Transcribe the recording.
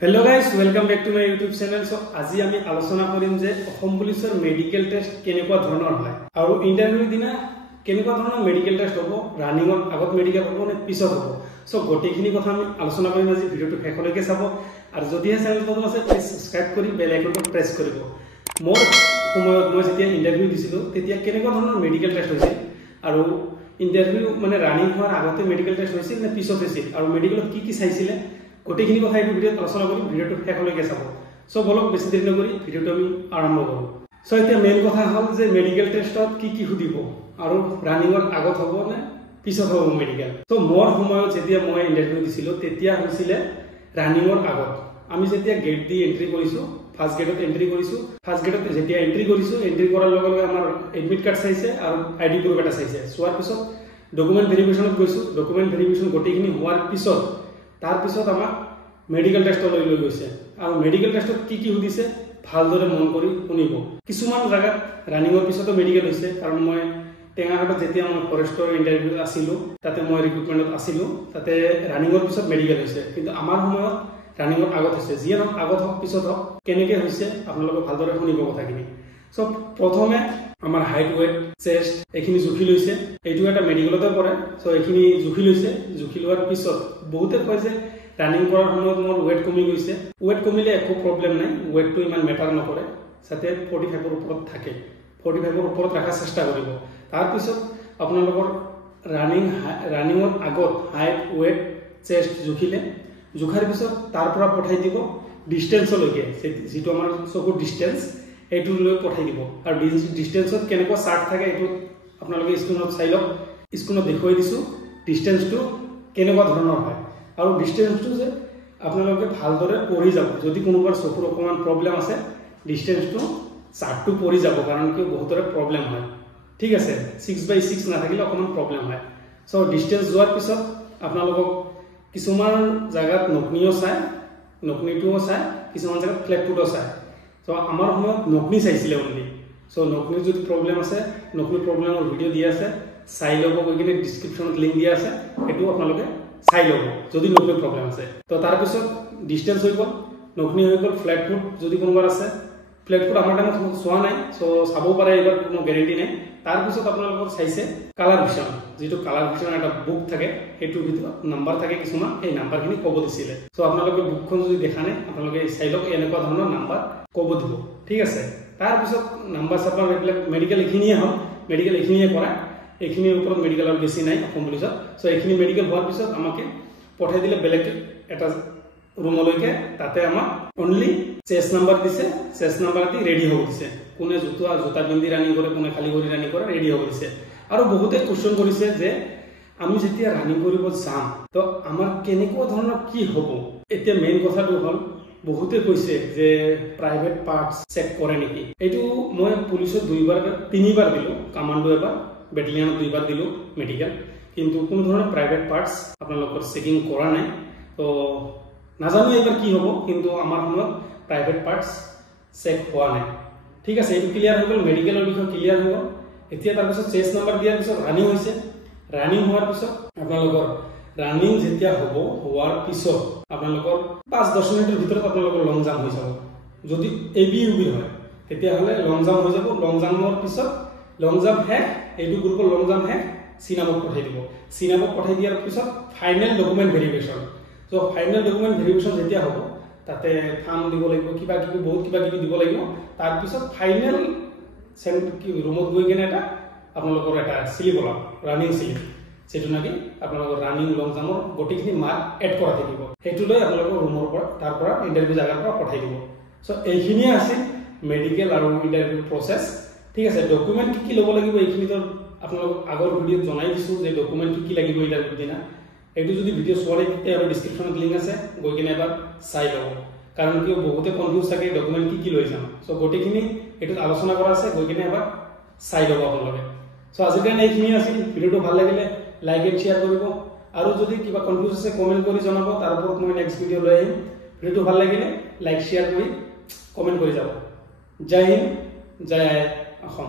Hello guys, welcome back to my YouTube channel. So আজি আমি আলোচনা কৰিম যে অসম পুলিচৰ মেডিকেল টেষ্ট কেনেকুৱা ধৰণৰ হয় আৰু ইন্টাৰভিউ দিনা কেনেকুৱা ধৰণৰ মেডিকেল টেষ্ট হ'ব, ৰানিংৰ আগত মেডিকেল হ'ব নে পিছত হ'ব। সো গোটেইখিনি কথা আমি আলোচনা কৰিম আজি, ভিডিওটো শেষলৈকে চাব আৰু যদি চেনেল নতুন আছে প্লিজ সাবস্ক্ৰাইব কৰি বেল আইকনটো প্ৰেছ কৰিব। মোৰ সময়ত মই যেতিয়া ইন্টাৰভিউ দিছিলো তেতিয়া কেনেকুৱা ধৰণৰ মেডিকেল টেষ্ট হৈছিল আৰু ইন্টাৰভিউ মানে ৰানিং হোৱাৰ আগতে মেডিকেল টেষ্ট হৈছিল নে পিছত হৈছিল আৰু মেডিকেলত কি চাইছিলে গোটেইখিনি কথা এই ভিডিওত আলোচনা কৰিম, ভিডিওটো শেষলৈকে চাব। সো বলক বেছি দেৰি নকৰি ভিডিওটো আমি আৰম্ভ কৰোঁ। সো এতিয়া মেইন কথা হ'ল যে মেডিকেল টেষ্টত কি সুধিব আৰু ৰানিংৰ আগত হ'ব নে পিছত হ'ব মেডিকেল। সো মোৰ সময়ত যেতিয়া মই ইন্টাৰভিউ দিছিলো তেতিয়া হৈছিলে ৰানিংৰ আগত। আমি যেতিয়া গেট দি এন্ট্ৰি কৰিছো, ফাৰ্স্ট গেটত এন্ট্ৰি কৰিছো, ফাৰ্স্ট গেটত যেতিয়া এন্ট্ৰি কৰিছো, এন্ট্ৰি কৰাৰ লগে লগে আমাৰ এডমিট কাৰ্ড চাইছে আৰু আইডি প্ৰুফ এটা চাইছে। চোৱাৰ পিছত ডকুমেন্ট ভেৰিফিকেশ্যনত গৈছো, ডকুমেন্ট ভেৰিফিকেশ্যন গোটেইখিনি হোৱাৰ পিছত তাৰ পিছত আমাক মেডিকেল টেষ্টলৈ লৈ গৈছে আৰু মেডিকেল টেষ্টত কি সুধিছে ভালদৰে মন কৰি শুনিব। কিছুমান জায়গাত ৰানিংৰ পিছতো মেডিকেল হৈছে, কাৰণ মই টেঙাঘাটত যেতিয়া মই ফৰেষ্টৰ ইন্টাৰভিউ আছিলো তাতে মই ৰিক্ৰুটমেন্টত আছিলো, তাতে ৰানিংৰ পিছত মেডিকেল হৈছে, কিন্তু আমাৰ সময়ত ৰানিংৰ আগত হৈছে। যিয়ে নহওক আগত হওক পিছত হওক কেনেকৈ হৈছে আপোনালোকে ভালদৰে শুনিব কথাখিনি। সো প্ৰথমে আমাৰ হাইট, ওয়েট, চেষ্ট এইখিনি জুখি লৈছে, এইটো এটা মেডিকেলতে পৰে। সো এইখিনি জুখি লৈছে, জুখি লোৱাৰ পিছত বহুতে কয় যে ৰানিং কৰাৰ সময়ত মোৰ ওয়েট কমি গৈছে। ওয়েট কমিলে একো প্ৰব্লেম নাই, ওয়েটটো ইমান মেটাৰ নকৰে, যাতে 45ৰ ওপৰত থাকে, 45ৰ ওপৰত ৰাখাৰ চেষ্টা কৰিব। তাৰপিছত আপোনালোকৰ ৰানিঙৰ আগত হাইট, ওয়েট, চেষ্ট জুখিলে, জোখাৰ পিছত তাৰ পৰা পঠাই দিব ডিষ্টেন্সলৈকে, যিটো আমাৰ চকুৰ ডিষ্টেন্স এইটো লৈ পঠাই দিব। আৰু ডিষ্টেন্সত কেনেকুৱা চাৰ্ট থাকে এইটো আপোনালোকে স্ক্ৰীনত চাই লওক, স্ক্ৰীনত দেখুৱাই দিছোঁ ডিষ্টেন্সটো কেনেকুৱা ধৰণৰ হয়। আৰু ডিষ্টেন্সটো যে আপোনালোকে ভালদৰে পঢ়ি যাব, যদি কোনোবাৰ চকুৰ অকণমান প্ৰব্লেম আছে ডিষ্টেন্সটো চাৰ্টটো পঢ়ি যাব, কাৰণ কিয় বহুতৰে প্ৰব্লেম হয়, ঠিক আছে। 6x6 নাথাকিলে অকণমান প্ৰব্লেম হয়। সো ডিষ্টেন্স যোৱাৰ পিছত আপোনালোকক কিছুমান জায়গাত নকনিও চায়, নকনিটোও চায়, কিছুমান জায়গাত ফ্লেট ফুটো চায়। সো আমাৰ সময়ত নকনি চাইছিলে অনলি। সো নকনিৰ যদি প্ৰব্লেম আছে, নকনি প্ৰব্লেমৰ ভিডিঅ' দিয়া আছে, চাই ল'ব, গৈ কিনে ডিছক্ৰিপশ্যনত লিংক দিয়া আছে, সেইটো আপোনালোকে চাই ল'ব যদি নকনি প্ৰব্লেম আছে। তো তাৰপিছত ডিষ্টেন্স হৈ গ'ল, নকনি হৈ গ'ল, ফ্লেট ফুট যদি কোনোবাৰ আছে, ফ্লেট ফুট আমাৰ টাইমত চোৱা নাই, সো চাবও পাৰে, এইবাৰ কোনো গেৰেণ্টি নাই। তাৰপিছত আপোনালোকৰ চাইছে কালাৰ ভিছন, যিটো কালাৰ ভিছন এটা বুক থাকে, সেইটোৰ ভিতৰত নাম্বাৰ থাকে কিছুমান, সেই নাম্বাৰখিনি ক'ব দিছিলে। সো আপোনালোকে বুকখন যদি দেখা নাই আপোনালোকে চাই লওক, এনেকুৱা ধৰণৰ নাম্বাৰ ক'ব দিব, ঠিক আছে। তাৰপিছত নাম্বাৰ চাম্বাৰ এইবিলাক মেডিকেল এইখিনিয়ে হ'ল, মেডিকেল এইখিনিয়ে কৰা, এইখিনিৰ ওপৰত মেডিকেল আৰু বেছি নাই অসম পুলিচত। সো এইখিনি মেডিকেল হোৱাৰ পিছত আমাকে পঠাই দিলে বেলেগ এটা ৰুমলৈকে, তাতে আমাক অনলি চেষ্ট নাম্বাৰ দিছে, চেষ্ট নাম্বাৰ দি ৰেডি হ'ব দিছে। কোনে জোতা পিন্ধি ৰানিং কৰে, কোনে খালী কৰি ৰানিং কৰে, ৰেডি হ'ব দিছে। আৰু বহুতে কুৱেশ্যন কৰিছে যে আমি যেতিয়া ৰানিং কৰিব যাম তো আমাৰ কেনেকুৱা ধৰণৰ কি হ'ব। এতিয়া মেইন কথাটো হ'ল বহুতে কৈছে যে প্ৰাইভেট পাৰ্টছ চেক কৰে নেকি। এইটো মই পুলিচত 3বাৰ দিলোঁ, কামাণ্ডো এবাৰ, বেটেলিয়ানত 2বাৰ দিলোঁ মেডিকেল, কিন্তু কোনো ধৰণৰ প্ৰাইভেট পাৰ্টছ আপোনালোকৰ চেকিং কৰা নাই। তো নাজানো এইবাৰ কি হ'ব, কিন্তু আমাৰ সময়ত প্ৰাইভেট পাৰ্টছ চেক হোৱা নাই, ঠিক আছে। এইটো ক্লিয়াৰ হৈ গ'ল, মেডিকেলৰ বিষয়ে ক্লিয়াৰ হৈ গ'ল। এতিয়া তাৰপিছত চেষ্ট নাম্বাৰ দিয়াৰ পিছত ৰানিং হৈছে, ৰানিং হোৱাৰ পিছত আপোনালোকৰ ৰানিং যেতিয়া হ'ব, হোৱাৰ পিছত আপোনালোকৰ 5-10 মিনিটৰ ভিতৰত আপোনালোকৰ লং জাম্প হৈ যাব। যদি ABUB হয় তেতিয়াহ'লে লং জাম্প হৈ যাব। লং জাম্পৰ পিছত লং জাম্প শেষ, এইটো গ্ৰুপৰ লং জাম্প শেষ, চিনামক পঠাই দিব। চিনামক পঠাই দিয়াৰ পিছত final document verification. So final document verification যেতিয়া হ'ব তাতে ফাৰ্ম দিব লাগিব, কিবা কিবি বহুত কিবা কিবি দিব লাগিব। তাৰপিছত ফাইনেল ৰুমত গৈ কিনে এটা আপোনালোকৰ এটা শ্লিপ ওলাব, ৰানিং শ্লিপ, সেইটো নাকি আপোনালোকৰ ৰানিং লং জাম্পৰ গোটেইখিনি মাৰ্ক এড কৰা থাকিব, সেইটো লৈ আপোনালোকৰ ৰুমৰ পৰা তাৰ পৰা ইণ্টাৰভিউ জেগাৰ পৰা পঠাই দিব। সো এইখিনিয়ে আছিল মেডিকেল আৰু ইণ্টাৰভিউ প্ৰচেছ, ঠিক আছে। ডকুমেণ্ট কি ল'ব লাগিব এইখিনিতো আপোনালোকক আগৰ ভিডিঅ'ত জনাই দিছোঁ যে ডকুমেণ্ট কি লাগিব ইণ্টাৰভিউ দিনা। এইটো যদি ভিডিঅ' চোৱা নাই তেতিয়াহ'লে ডিছক্ৰিপশ্যনত লিংক আছে, গৈ কিনে এবাৰ চাই ল'ব, কাৰণ কিয় বহুতে কনফিউজ থাকে ডকুমেণ্ট কি লৈ যাম। সো গোটেইখিনি এইটোত আলোচনা কৰা আছে, গৈ কিনে এবাৰ চাই ল'ব আপোনালোকে। সো আজিৰ কাৰণে এইখিনি আছিল। ভিডিঅ'টো ভাল লাগিলে লাইক এণ্ড শ্বেয়াৰ কৰিব, আৰু যদি কিবা কনফিউজ আছে কমেণ্ট কৰি জনাব, তাৰ ওপৰত মই নেক্সট ভিডিঅ' লৈ আহিম। ভিডিঅ'টো ভাল লাগিলে লাইক শ্বেয়াৰ কৰি কমেণ্ট কৰি যাব। জয় হিন্দ, জয় অসম।